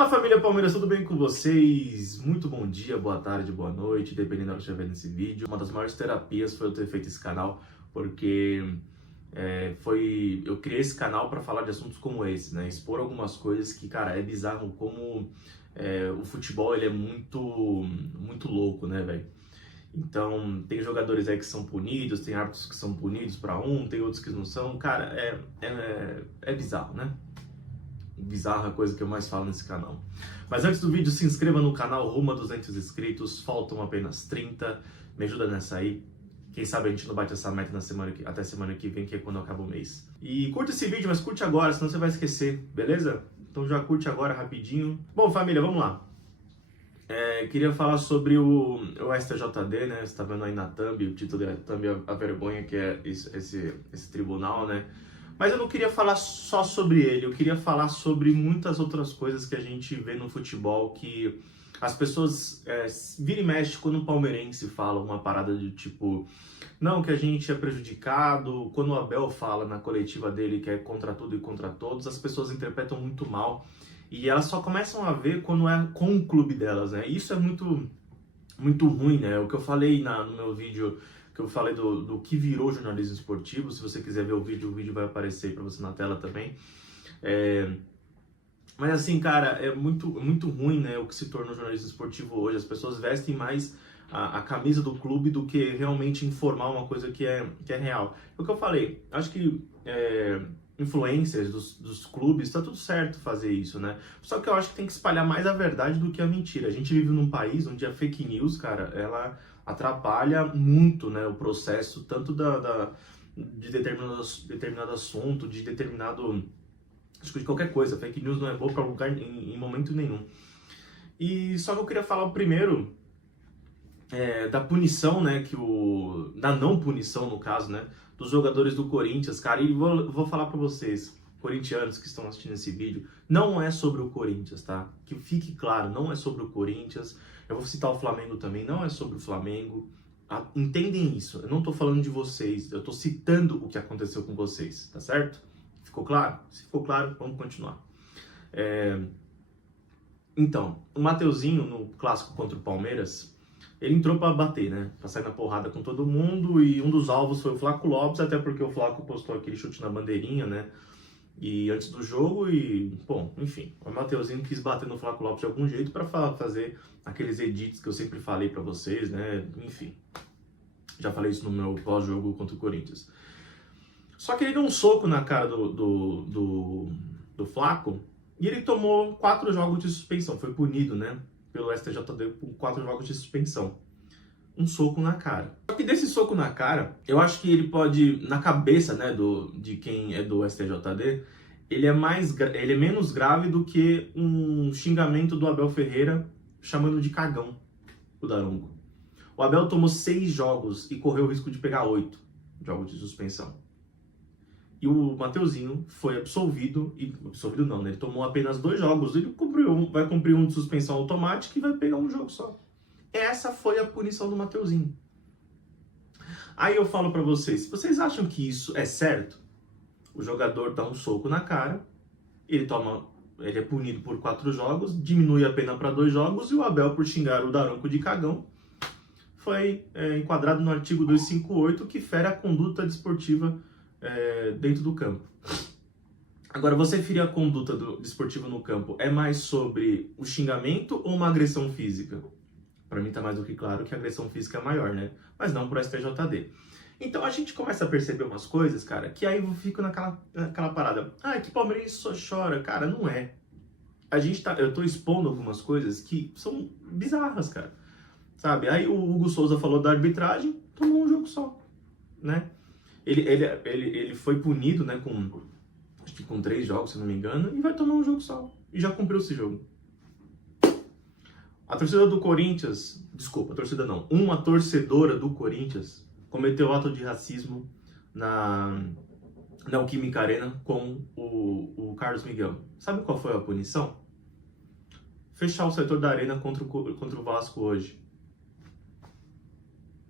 Fala, família Palmeiras, tudo bem com vocês? Muito bom dia, boa tarde, boa noite, dependendo da hora que estiver vendo esse vídeo. Uma das maiores terapias foi eu ter feito esse canal, porque eu criei esse canal para falar de assuntos como esse, né? Expor algumas coisas que, cara, é bizarro como o futebol ele é muito louco, né, velho? Então, tem jogadores aí que são punidos, tem árbitros que são punidos para tem outros que não são. Cara, é bizarro, né? Bizarra a coisa que eu mais falo nesse canal. Mas antes do vídeo, se inscreva no canal rumo a 200 inscritos, faltam apenas 30, me ajuda nessa aí. Quem sabe a gente não bate essa meta até semana que vem, que é quando acaba o mês. E curta esse vídeo, mas curte agora, senão você vai esquecer, beleza? Então já curte agora rapidinho. Bom, família, vamos lá. Queria falar sobre o STJD, né? Você tá vendo aí na thumb, o título da thumb, a vergonha que é esse tribunal, né? Mas eu não queria falar só sobre ele, eu queria falar sobre muitas outras coisas que a gente vê no futebol, que as pessoas vira e mexe quando o palmeirense fala uma parada de tipo, não, que a gente é prejudicado. Quando o Abel fala na coletiva dele que é contra tudo e contra todos, as pessoas interpretam muito mal e elas só começam a ver quando é com o clube delas, né? Isso é muito ruim, né? O que eu falei no meu vídeo, que eu falei do que virou jornalismo esportivo. Se você quiser ver o vídeo vai aparecer para você na tela também. Mas assim, cara, é muito ruim, né, o que se tornou jornalismo esportivo hoje. As pessoas vestem mais a camisa do clube do que realmente informar uma coisa que é real. É o que eu falei, acho que influencers dos clubes, tá tudo certo fazer isso, né? Só que eu acho que tem que espalhar mais a verdade do que a mentira. A gente vive num país onde a fake news, cara, ela atrapalha muito, né, o processo, tanto de determinado assunto, de determinado... Acho que de qualquer coisa. Fake news não é boa para lugar em momento nenhum. E só que eu queria falar primeiro da punição, né, da não punição, no caso, né, dos jogadores do Corinthians, cara. E vou falar para vocês, corintianos que estão assistindo esse vídeo, não é sobre o Corinthians, tá? Que fique claro, não é sobre o Corinthians. Eu vou citar o Flamengo também, não é sobre o Flamengo. Entendem isso? Eu não tô falando de vocês, eu tô citando o que aconteceu com vocês, tá certo? Ficou claro? Se ficou claro, vamos continuar. Então, o Mateuzinho, no clássico contra o Palmeiras, ele entrou para bater, né? Para sair na porrada com todo mundo, e um dos alvos foi o Flaco Lopes, até porque o Flaco postou aquele chute na bandeirinha, né? E antes do jogo, bom, enfim, o Mateuzinho quis bater no Flaco Lopes de algum jeito para fazer aqueles edits que eu sempre falei para vocês, né? Enfim, já falei isso no meu pós-jogo contra o Corinthians. Só que ele deu um soco na cara do Flaco e ele tomou 4 jogos de suspensão. Foi punido, né, pelo STJD por 4 jogos de suspensão. Um soco na cara. Só que desse soco na cara, eu acho que ele pode, na cabeça, né, de quem é do STJD, ele é menos grave do que um xingamento do Abel Ferreira chamando de cagão o Daronco. O Abel tomou 6 jogos e correu o risco de pegar 8 jogos de suspensão. E o Mateuzinho foi absolvido, não, né? Ele tomou apenas 2 jogos, ele vai cumprir um de suspensão automática e vai pegar um jogo só. Essa foi a punição do Mateuzinho. Aí eu falo pra vocês, se vocês acham que isso é certo, o jogador dá um soco na cara, ele é punido por 4 jogos, diminui a pena para 2 jogos, e o Abel, por xingar o Daronco de cagão, foi enquadrado no artigo 258, que fere a conduta desportiva dentro do campo. Agora, você ferir a conduta desportiva no campo é mais sobre o xingamento ou uma agressão física? Para mim tá mais do que claro que a agressão física é maior, né? Mas não pro STJD. Então a gente começa a perceber umas coisas, cara, que aí eu fico naquela parada. Que palmeirense só chora. Cara, não é. Eu tô expondo algumas coisas que são bizarras, cara. Sabe? Aí o Hugo Souza falou da arbitragem, tomou um jogo só, né? Ele foi punido, né, acho que com 3 jogos, se não me engano, e vai tomar um jogo só. E já cumpriu esse jogo. A torcida do Corinthians, desculpa, a torcida não, uma torcedora do Corinthians cometeu ato de racismo na Neoquímica Arena com o Carlos Miguel. Sabe qual foi a punição? Fechar o setor da arena contra o Vasco hoje.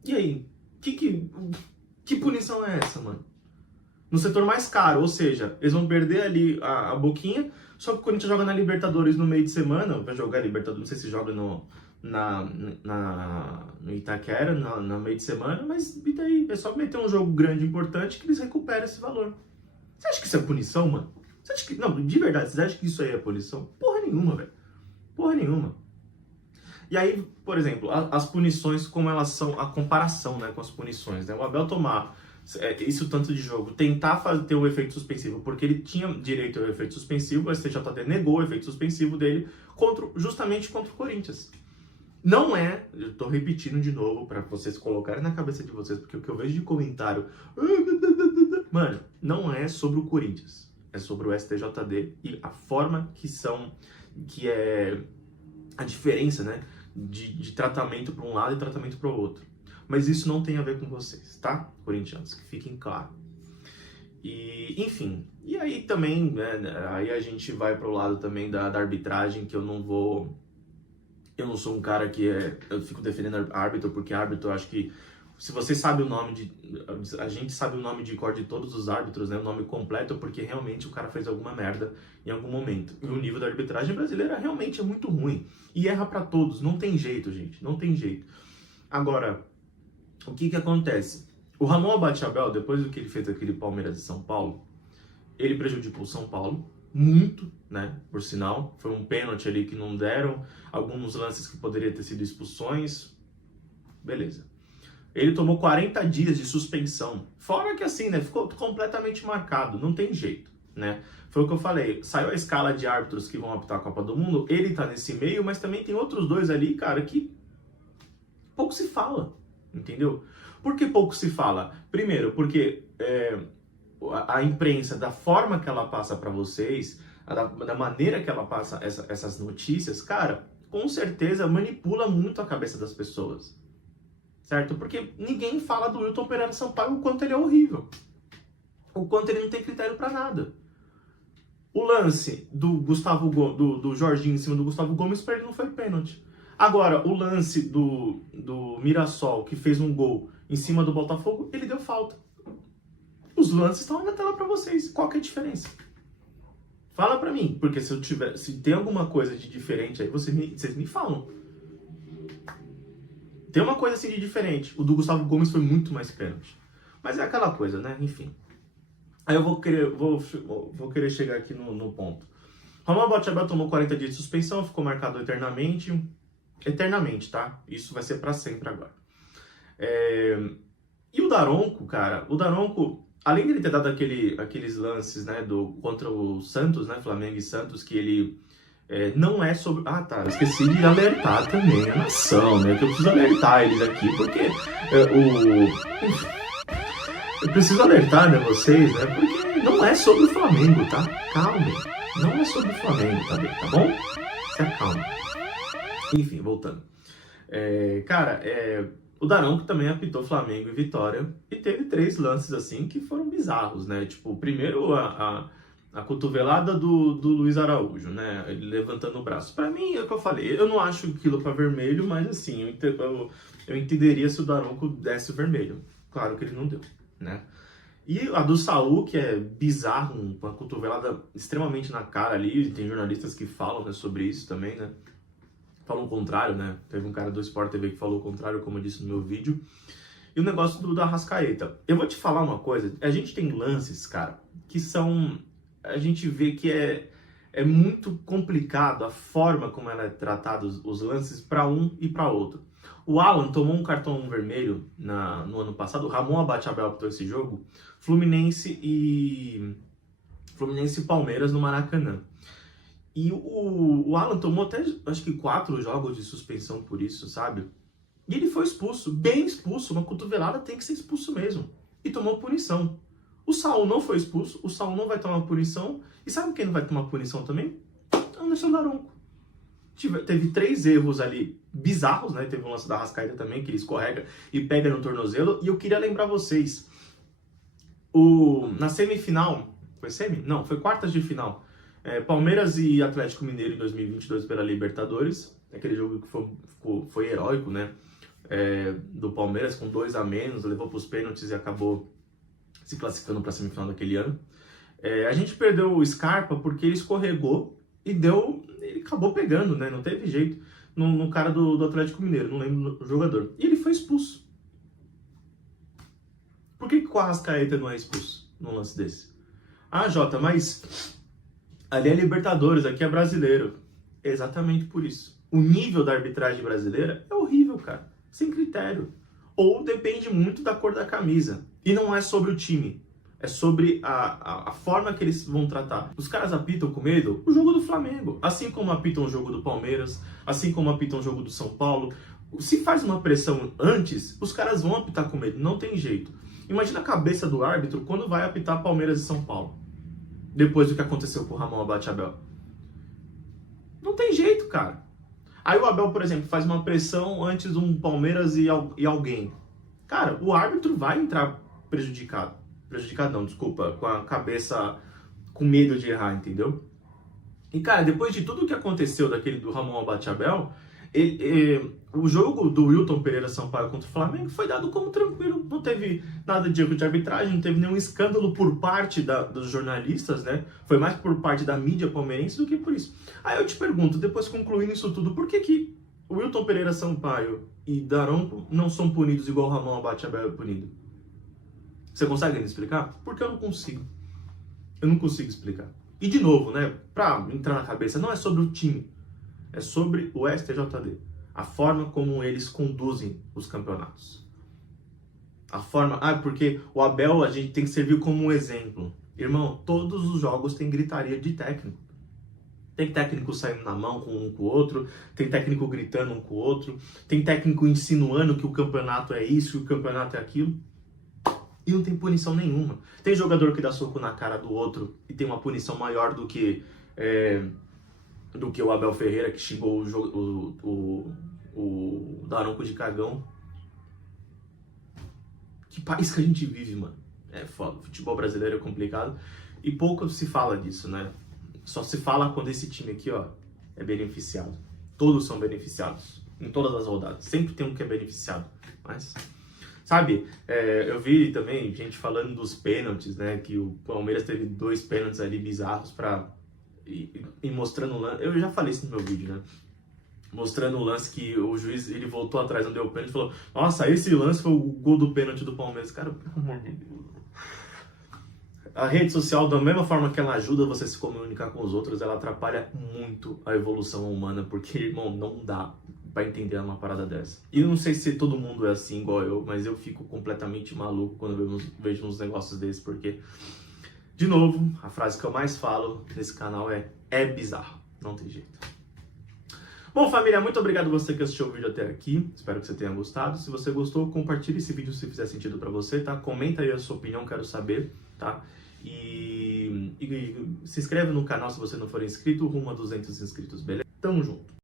E aí? Que punição é essa, mano? no setor mais caro, ou seja, eles vão perder ali a boquinha, só que o Corinthians joga na Libertadores no meio de semana, vai jogar Libertadores, não sei se joga no Itaquera, no meio de semana, mas e daí? É só meter um jogo grande, importante, que eles recuperam esse valor. Você acha que isso é punição, mano? Você acha que, não, de verdade, você acha que isso aí é punição? Porra nenhuma, velho. Porra nenhuma. E aí, por exemplo, as punições, como elas são, a comparação, né, com as punições, né? O Abel tomar isso tanto de jogo, tentar ter o efeito suspensivo, porque ele tinha direito ao efeito suspensivo, o STJD negou o efeito suspensivo dele justamente contra o Corinthians. Não é, eu tô repetindo de novo para vocês colocarem na cabeça de vocês, porque o que eu vejo de comentário, mano, não é sobre o Corinthians, é sobre o STJD e a forma que é a diferença, né, de tratamento para um lado e tratamento para o outro. Mas isso não tem a ver com vocês, tá, corintianos? Que fiquem claro. E, enfim, e aí também, né, aí a gente vai pro lado também da arbitragem, que eu não sou um cara que eu fico defendendo árbitro, porque árbitro, eu acho que, se você sabe a gente sabe o nome de cor de todos os árbitros, né, o nome completo, porque realmente o cara fez alguma merda em algum momento. E o nível da arbitragem brasileira realmente é muito ruim. E erra pra todos, não tem jeito, gente, não tem jeito. Agora, o que acontece? O Ramon Abate-Abel, depois do que ele fez aquele Palmeiras de São Paulo, ele prejudicou o São Paulo muito, né? Por sinal, foi um pênalti ali que não deram, alguns lances que poderiam ter sido expulsões, beleza. Ele tomou 40 dias de suspensão, fora que assim, né? Ficou completamente marcado, não tem jeito, né? Foi o que eu falei, saiu a escala de árbitros que vão apitar a Copa do Mundo, ele tá nesse meio, mas também tem outros dois ali, cara, que pouco se fala, entendeu? Por que pouco se fala? Primeiro, porque a imprensa, da forma que ela passa para vocês, da maneira que ela passa essas notícias, cara, com certeza manipula muito a cabeça das pessoas, certo? Porque ninguém fala do Wilton Pereira Sampaio o quanto ele é horrível, o quanto ele não tem critério para nada. O lance do Jorginho em cima do Gustavo Gomes, para ele não foi pênalti. Agora, o lance do Mirassol, que fez um gol em cima do Botafogo, ele deu falta. Os lances estão na tela para vocês. Qual que é a diferença? Fala para mim, porque se tem alguma coisa de diferente aí, vocês me falam. Tem uma coisa assim de diferente. O do Gustavo Gomes foi muito mais pênalti. Mas é aquela coisa, né? Enfim. Aí eu vou querer chegar aqui no ponto. Ramon Abate-Abel tomou 40 dias de suspensão, ficou marcado eternamente. Eternamente, tá? Isso vai ser para sempre agora. E o Daronco, cara, além de ele ter dado aqueles lances, né, contra o Santos, né, Flamengo e Santos, que ele não é sobre... Ah, tá, eu esqueci de alertar também a nação, né, que eu preciso alertar eles aqui, porque eu preciso alertar, né, vocês, né, porque não é sobre o Flamengo, tá? Calma, não é sobre o Flamengo, tá bom? Se acalma. Enfim, voltando. Cara, o Daronco também apitou Flamengo e Vitória e teve 3 lances assim que foram bizarros, né? Tipo, primeiro a cotovelada do Luiz Araújo, né? Ele levantando o braço. Pra mim, é o que eu falei, eu não acho aquilo pra vermelho, mas assim, eu entenderia se o Daronco desse o vermelho. Claro que ele não deu, né? E a do Saul, que é bizarro, uma cotovelada extremamente na cara ali, tem jornalistas que falam, né, sobre isso também, né? Falam o contrário, né? Teve um cara do Sport TV que falou o contrário, como eu disse no meu vídeo. E o negócio do Arrascaeta. Eu vou te falar uma coisa, a gente tem lances, cara, que são... A gente vê que é muito complicado a forma como ela é tratada, os lances, para um e para outro. O Alan tomou um cartão vermelho no ano passado, o Ramon Abate-Abel apitou esse jogo, Fluminense e Palmeiras no Maracanã. E o Alan tomou até, acho que 4 jogos de suspensão por isso, sabe? E ele foi expulso, bem expulso, uma cotovelada tem que ser expulso mesmo. E tomou punição. O Saul não foi expulso, o Saul não vai tomar punição. E sabe quem não vai tomar punição também? Anderson Daronco. Teve 3 erros ali bizarros, né? Teve um lance da Arrascaeta também, que ele escorrega e pega no tornozelo. E eu queria lembrar vocês, na semifinal, foi semi? Não, foi quartas de final. Palmeiras e Atlético Mineiro em 2022 pela Libertadores. Aquele jogo que foi heróico, né? Do Palmeiras com 2 a menos, levou para os pênaltis e acabou se classificando para a semifinal daquele ano. A gente perdeu o Scarpa porque ele escorregou e ele acabou pegando, né? Não teve jeito no cara do Atlético Mineiro, não lembro do jogador. E ele foi expulso. Por que o Arrascaeta não é expulso num lance desse? Ah, Jota, mas ali é Libertadores, aqui é brasileiro. Exatamente por isso. O nível da arbitragem brasileira é horrível, cara. Sem critério. Ou depende muito da cor da camisa. E não é sobre o time. É sobre a forma que eles vão tratar. Os caras apitam com medo o jogo do Flamengo. Assim como apitam o jogo do Palmeiras. Assim como apitam o jogo do São Paulo. Se faz uma pressão antes, os caras vão apitar com medo. Não tem jeito. Imagina a cabeça do árbitro quando vai apitar Palmeiras e São Paulo. Depois do que aconteceu com o Ramon Abate-Abel. Não tem jeito, cara. Aí o Abel, por exemplo, faz uma pressão antes de um Palmeiras e alguém. Cara, o árbitro vai entrar prejudicado. Prejudicado não, desculpa. Com a cabeça com medo de errar, entendeu? E, cara, depois de tudo que aconteceu do Ramon Abate-Abel, o jogo do Wilton Pereira Sampaio contra o Flamengo foi dado como tranquilo. Não teve nada de erro de arbitragem, não teve nenhum escândalo por parte dos jornalistas, né? Foi mais por parte da mídia palmeirense do que por isso. Aí eu te pergunto, depois concluindo isso tudo, por que o Wilton Pereira Sampaio e Daronco não são punidos igual o Ramon Abate-Abel é punido? Você consegue me explicar? Porque eu não consigo. Eu não consigo explicar. E de novo, né? Pra entrar na cabeça, não é sobre o time. É sobre o STJD. A forma como eles conduzem os campeonatos. A forma... porque o Abel a gente tem que servir como um exemplo. Irmão, todos os jogos tem gritaria de técnico. Tem técnico saindo na mão com um com o outro. Tem técnico gritando um com o outro. Tem técnico insinuando que o campeonato é isso, que o campeonato é aquilo. E não tem punição nenhuma. Tem jogador que dá soco na cara do outro e tem uma punição maior do que o Abel Ferreira, que xingou o Daronco de cagão. Que país que a gente vive, mano. É foda. O futebol brasileiro é complicado e pouco se fala disso, né? Só se fala quando esse time aqui, ó, é beneficiado. Todos são beneficiados. Em todas as rodadas. Sempre tem um que é beneficiado. Mas... sabe, eu vi também gente falando dos pênaltis, né? Que o Palmeiras teve 2 pênaltis ali bizarros e mostrando o lance. Eu já falei isso no meu vídeo, né? Mostrando o lance que o juiz ele voltou atrás, não deu o pênalti e falou: nossa, esse lance foi o gol do pênalti do Palmeiras. Cara, pelo amor de Deus. A rede social, da mesma forma que ela ajuda você a se comunicar com os outros, ela atrapalha muito a evolução humana, porque, irmão, não dá pra entender uma parada dessa. E eu não sei se todo mundo é assim igual eu, mas eu fico completamente maluco quando eu vejo uns negócios desses, porque, de novo, a frase que eu mais falo nesse canal é bizarro, não tem jeito. Bom, família, muito obrigado a você que assistiu o vídeo até aqui, espero que você tenha gostado. Se você gostou, compartilhe esse vídeo se fizer sentido pra você, tá? Comenta aí a sua opinião, quero saber, tá? E se inscreve no canal se você não for inscrito, rumo a 200 inscritos, beleza? Tamo junto!